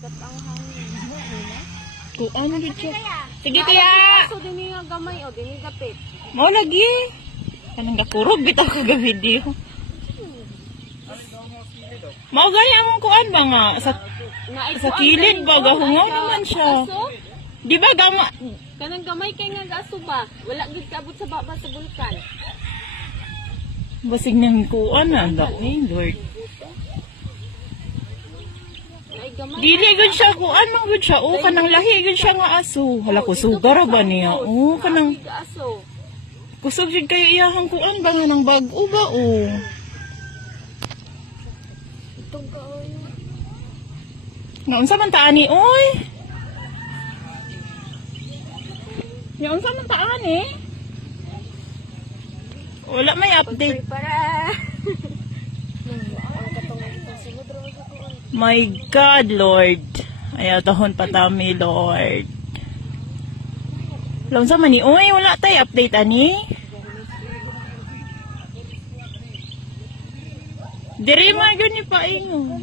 Gat ang hangin. Kuan gid siya. Sige tiya. So dini nga gamay o dini gapit. Mo lagi. Kanang gakurog bitaw ko ga video. Mao gaya mong kuan ba nga sa kilid ba gahungaw naman siya. Di ba gama kanang gamay kay nga gaso ba? Wala gid kaabot sa baba sa bulkan. Basig nang kuan na dai Lord. Dili gud siya kuan man gud siya. O kanang lahi gud siya nga aso. Hala ko sugar ba niya? O kanang aso. kusog jud kayo iyahang kuan ba nga nang bag-o ba o. Naunsa man ta ani oy? Naunsa man ta ani? Wala may update. My God, Lord. Ayaw tahon patami, Lord. Naunsa man ni oy, wala tay update ani. Diri man gyud ni paingon.